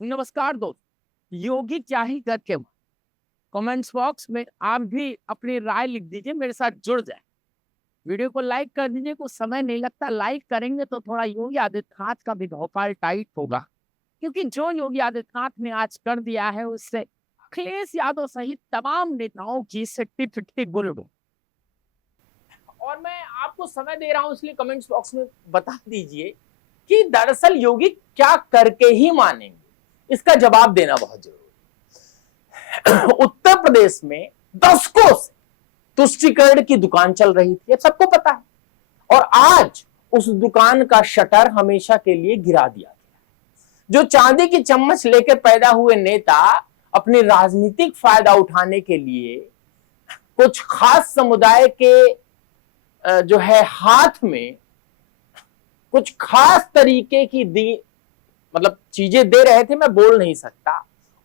नमस्कार दोस्त। योगी क्या ही करके कमेंट्स बॉक्स में आप भी अपनी राय लिख दीजिए, मेरे साथ जुड़ जाए। वीडियो को लाइक कर दीजिए, कुछ समय नहीं लगता। लाइक करेंगे तो थोड़ा योगी आदित्यनाथ का भी भोपाल टाइट होगा, क्योंकि जो योगी आदित्यनाथ ने आज कर दिया है उससे अखिलेश यादव सहित तमाम नेताओं की सिट्टी फिट्टी गुल हो। और मैं आपको समय दे रहा हूं, इसलिए कमेंट्स बॉक्स में बता दीजिए कि दरअसल योगी क्या करके ही मानेंगे। इसका जवाब देना बहुत जरूरी है। उत्तर प्रदेश में दशकों से तुष्टिकरण की दुकान चल रही थी, ये सबको पता है। और आज उस दुकान का शटर हमेशा के लिए गिरा दिया गया। जो चांदी की चम्मच लेकर पैदा हुए नेता अपनी राजनीतिक फायदा उठाने के लिए कुछ खास समुदाय के जो है हाथ में कुछ खास तरीके की मतलब चीजें दे रहे थे, मैं बोल नहीं सकता।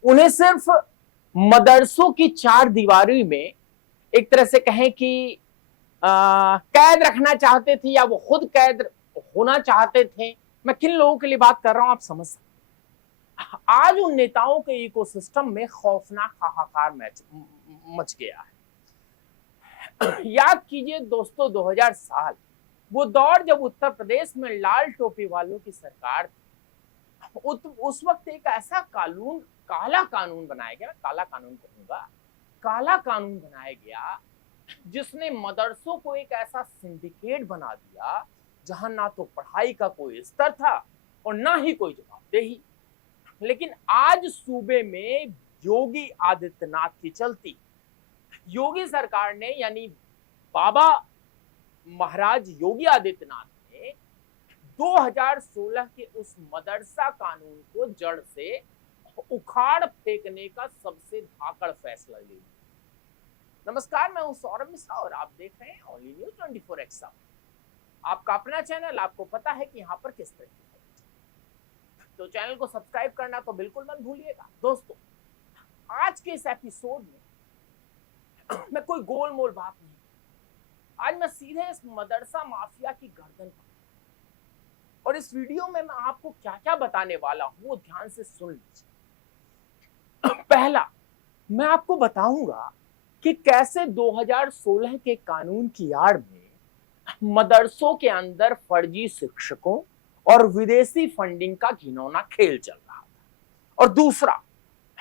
उन्हें सिर्फ मदरसों की चार दीवारी में एक तरह से कहें कि कैद रखना चाहते थे, या वो खुद कैद होना चाहते थे। मैं किन लोगों के लिए बात कर रहा हूं आप समझ सकते। आज उन नेताओं के इकोसिस्टम में खौफनाक हाहाकार मच गया है। याद कीजिए दोस्तों, 2000 साल वो दौर जब उत्तर प्रदेश में लाल टोपी वालों की सरकार थी। उस वक्त एक ऐसा काला कानून बनाया गया, काला कानून कहूंगा, काला कानून बनाया गया जिसने मदरसों को एक ऐसा सिंडिकेट बना दिया जहां ना तो पढ़ाई का कोई स्तर था और ना ही कोई जवाबदेही। लेकिन आज सूबे में योगी आदित्यनाथ की चलती, योगी सरकार ने यानी बाबा महाराज योगी आदित्यनाथ ने 2016 के उस मदरसा कानून को जड़ से उखाड़ फेंकने का सबसे धाकड़ फैसला ले लिया। नमस्कार, मैं हूं सौरभ मिश्रा और आप देख रहे हैं ओनली न्यूज 24x। आपका अपना चैनल, आपको पता है कि यहाँ पर किस तरह की है, तो चैनल को सब्सक्राइब करना तो बिल्कुल मत भूलिएगा। दोस्तों, आज के इस एपिसोड में मैं कोई गोल मोल बात नहीं, आज मैं सीधे इस मदरसा माफिया की गर्दन पर, और इस वीडियो में मैं आपको क्या क्या बताने वाला हूं वो ध्यान से सुन लीजिए। पहला, मैं आपको बताऊंगा कि कैसे 2016 के कानून की आड़ में मदरसों के अंदर फर्जी शिक्षकों और विदेशी फंडिंग का घिनौना खेल चल रहा था। और दूसरा,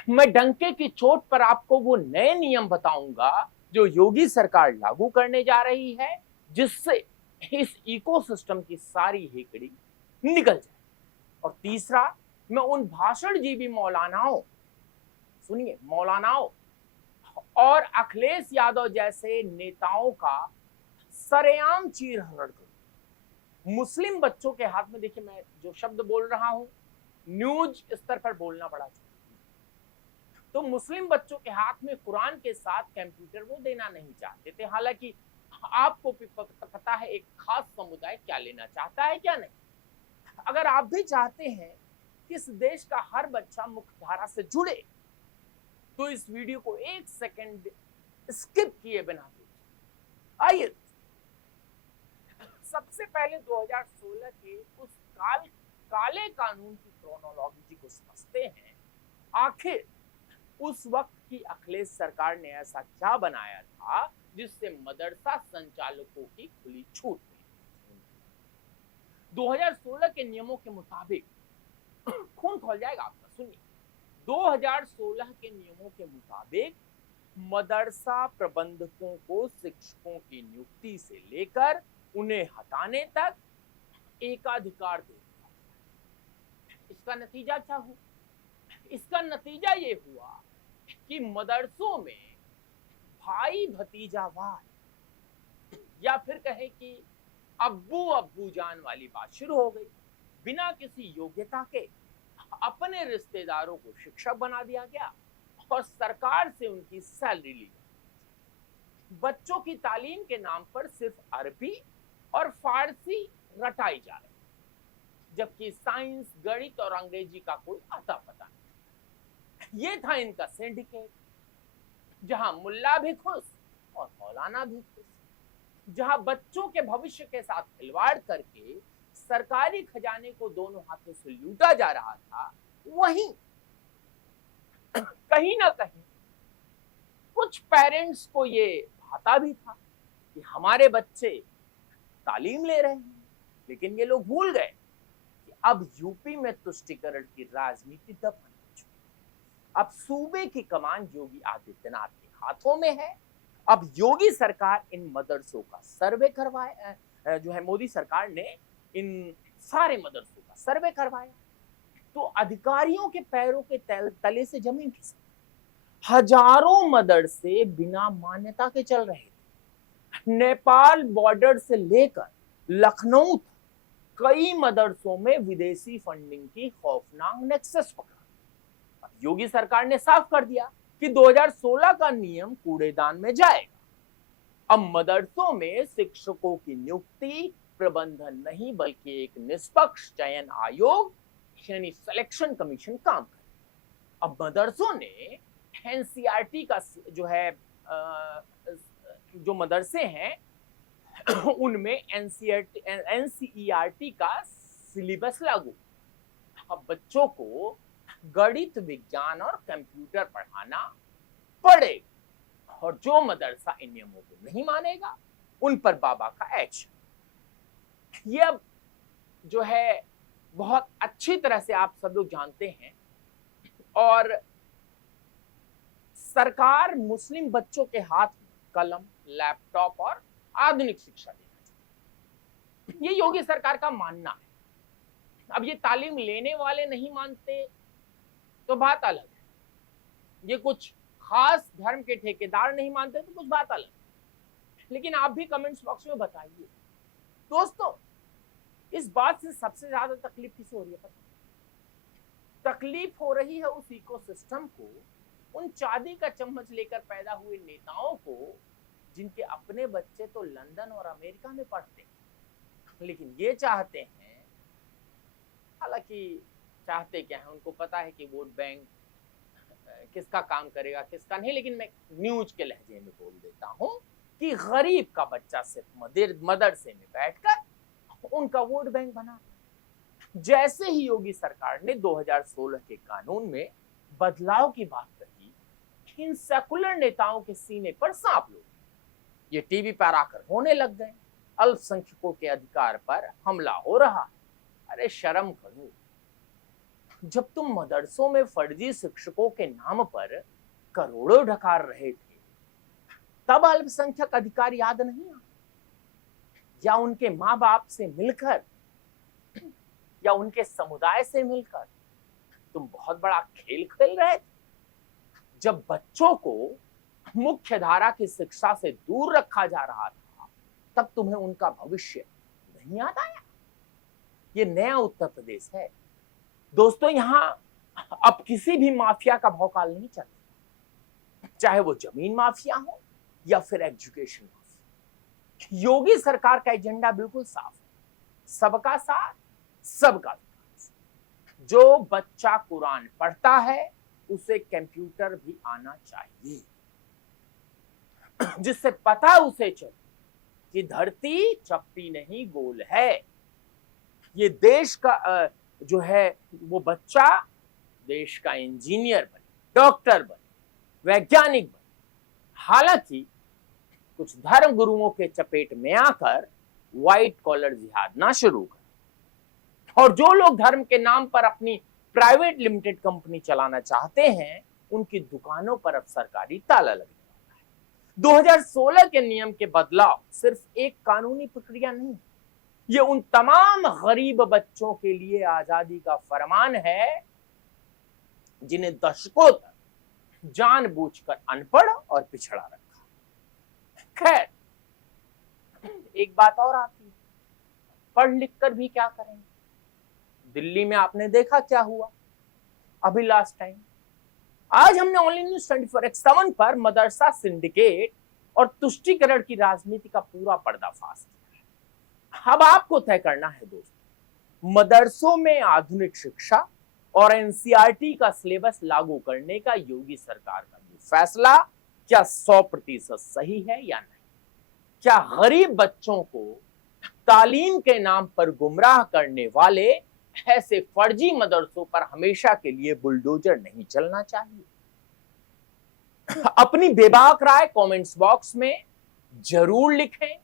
मैं डंके की चोट पर आपको वो नए नियम बताऊंगा जो योगी सरकार लागू करने जा रही है, जिससे इस इकोसिस्टम की सारी हेकड़ी निकल जाए। और तीसरा, मैं उन भाषणजीवी मौलानाओं, सुनिए, मौलानाओं और अखिलेश यादव जैसे नेताओं का सरेआम चीरहरण करूं। मुस्लिम बच्चों के हाथ में, देखिए मैं जो शब्द बोल रहा हूं न्यूज स्तर पर बोलना पड़ा, तो मुस्लिम बच्चों के हाथ में कुरान के साथ कंप्यूटर वो देना नहीं चाहते थे। हालांकि आपको पता है एक खास समुदाय क्या लेना चाहता है क्या नहीं। अगर आप भी चाहते हैं कि इस देश का हर बच्चा मुख्यधारा से जुड़े, तो इस वीडियो को एक सेकंड स्किप किए बिना देखिए। आइए सबसे पहले 2016 के उस काले कानून की क्रोनोलॉजी को समझते हैं। आखिर उस वक्त की अखिलेश सरकार ने ऐसा क्या बनाया था जिससे मदरसा संचालकों की खुली छूट मिली। 2016 के नियमों के मुताबिक खून खोल जाएगा आपका, सुनिए। 2016 के नियमों के मुताबिक मदरसा प्रबंधकों को शिक्षकों की नियुक्ति से लेकर उन्हें हटाने तक एकाधिकार दे दिया। इसका नतीजा क्या हुआ? इसका नतीजा ये हुआ कि मदरसों में भाई भतीजावाद, या फिर कहें कि अब्बू जान वाली बात शुरू हो गई। बिना किसी योग्यता के अपने रिश्तेदारों को शिक्षक बना दिया गया और सरकार से उनकी सैलरी ली। बच्चों की तालीम के नाम पर सिर्फ अरबी और फारसी रटाई जा रही, जबकि साइंस, गणित और अंग्रेजी का कोई आता पता नहीं। ये था इनका सिंडिकेट, जहां मुल्ला भी खुश और मौलाना भी खुश, जहां बच्चों के भविष्य के साथ खिलवाड़ करके सरकारी खजाने को दोनों हाथों से लूटा जा रहा था, वहीं कहीं ना कहीं कुछ पेरेंट्स को ये भाता भी था कि हमारे बच्चे तालीम ले रहे हैं, लेकिन ये लोग भूल गए कि अब यूपी में तुष्टीकरण की राजनीति दफन हो चुकी है। अब सूबे की कमान योगी आदित्यनाथ के हाथों में है। अब योगी सरकार इन मदरसों का सर्वे करवाए, जो है मोदी सरकार ने इन सारे मदरसों का सर्वे करवाया, तो अधिकारियों के पैरों के तले से जमीन खिसक, हजारों मदरसे बिना मान्यता के चल रहे थे। नेपाल बॉर्डर से लेकर लखनऊ तक कई मदरसों में विदेशी फंडिंग की खौफनाक नेक्सस पकड़ा। योगी सरकार ने साफ कर दिया कि 2016 का नियम कूड़ेदान में जाएगा। अब मदरसों में शिक्षकों की नियुक्ति प्रबंधन नहीं बल्कि एक निष्पक्ष चयन आयोग यानी सिलेक्शन कमीशन काम करे। अब मदरसों ने एनसीईआरटी का जो है जो मदरसे हैं उनमें एनसीईआरटी का सिलेबस लागू। अब बच्चों को गणित विज्ञान और कंप्यूटर पढ़ाना पड़ेगा, और जो मदरसा इन नियमों को नहीं मानेगा उन पर बाबा का एक्शन। ये अब जो है बहुत अच्छी तरह से आप सब लोग जानते हैं, और सरकार मुस्लिम बच्चों के हाथ में कलम, लैपटॉप और आधुनिक शिक्षा देना चाहती है। ये योगी सरकार का मानना है। अब ये तालीम लेने वाले नहीं मानते तो बात अलग है, ये कुछ खास धर्म के ठेकेदार नहीं मानते तो कुछ बात अलग है। लेकिन आप भी कमेंट्स बॉक्स में बताइए दोस्तों, इस बात से सबसे ज्यादा तकलीफ किसे हो रही है पता? तकलीफ हो रही है उस इकोसिस्टम को, उन चांदी का चम्मच लेकर पैदा हुए नेताओं को, जिनके अपने बच्चे तो लंदन और अमेरिका में पढ़ते हैं, लेकिन ये चाहते हैं, हालांकि चाहते क्या है उनको पता है कि वोट बैंक किसका काम करेगा किसका नहीं, लेकिन मैं न्यूज के लहजे में बोल देता हूं कि गरीब का बच्चा सिर्फ मदरसे में बैठकर उनका वोट बैंक बना। जैसे ही योगी सरकार ने 2016 के कानून में बदलाव की बात कही, इन सेकुलर नेताओं के सीने पर सांप लोग ये टीवी पर आकर होने लग गए, अल्पसंख्यकों के अधिकार पर हमला हो रहा है। अरे शर्म करो, जब तुम मदरसों में फर्जी शिक्षकों के नाम पर करोड़ों ढकार रहे थे, तब अल्पसंख्यक अधिकार याद नहीं आए? या उनके माँ बाप से मिलकर या उनके समुदाय से मिलकर तुम बहुत बड़ा खेल खेल रहे थे? जब बच्चों को मुख्य धारा की शिक्षा से दूर रखा जा रहा था, तब तुम्हें उनका भविष्य नहीं याद आया? ये नया उत्तर प्रदेश है दोस्तों, यहां अब किसी भी माफिया का भौकाल नहीं चलता, चाहे वो जमीन माफिया हो या फिर एजुकेशन माफिया। योगी सरकार का एजेंडा बिल्कुल साफ है, सबका साथ सबका विकास। जो बच्चा कुरान पढ़ता है उसे कंप्यूटर भी आना चाहिए, जिससे पता उसे चले कि धरती चपटी नहीं गोल है। ये देश का जो है वो बच्चा देश का इंजीनियर बने, डॉक्टर बने, वैज्ञानिक बने। हालांकि कुछ धर्म गुरुओं के चपेट में आकर व्हाइट कॉलर जिहाद ना शुरू कर, और जो लोग धर्म के नाम पर अपनी प्राइवेट लिमिटेड कंपनी चलाना चाहते हैं, उनकी दुकानों पर अब सरकारी ताला लगने वाला है। 2016 के नियम के बदलाव सिर्फ एक कानूनी प्रक्रिया नहीं, ये उन तमाम गरीब बच्चों के लिए आजादी का फरमान है जिन्हें दशकों तक जानबूझकर अनपढ़ और पिछड़ा रखा। खैर, एक बात और आती है, पढ़ लिख कर भी क्या करेंगे? दिल्ली में आपने देखा क्या हुआ अभी लास्ट टाइम। आज हमने ऑनलाइन न्यूज 24x7 पर मदरसा सिंडिकेट और तुष्टीकरण की राजनीति का पूरा पर्दाफाश किया है। अब आपको तय करना है दोस्तों, मदरसों में आधुनिक शिक्षा और एनसीईआरटी का सिलेबस लागू करने का योगी सरकार का ये फैसला क्या 100% सही है या नहीं? क्या गरीब बच्चों को तालीम के नाम पर गुमराह करने वाले ऐसे फर्जी मदरसों पर हमेशा के लिए बुलडोजर नहीं चलना चाहिए? अपनी बेबाक राय कमेंट्स बॉक्स में जरूर लिखें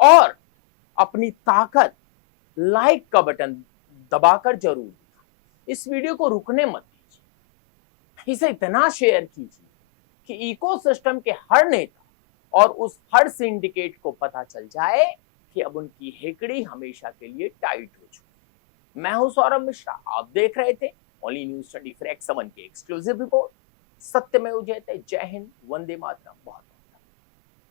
और अपनी ताकत लाइक का बटन दबाकर जरूर दिखाएं। इस वीडियो को रुकने मत दीजिए, इसे इतना शेयर कीजिए कि इकोसिस्टम के हर नेता और उस हर सिंडिकेट को पता चल जाए कि अब उनकी हेकड़ी हमेशा के लिए टाइट हो चुकी। मैं हूं सौरभ मिश्रा, आप देख रहे थे ओनली न्यूज़ 24 X7 की एक्सक्लूसिव रिपोर्ट। सत्यमेव जयते। जय हिंद, वंदे मातरम। बहुत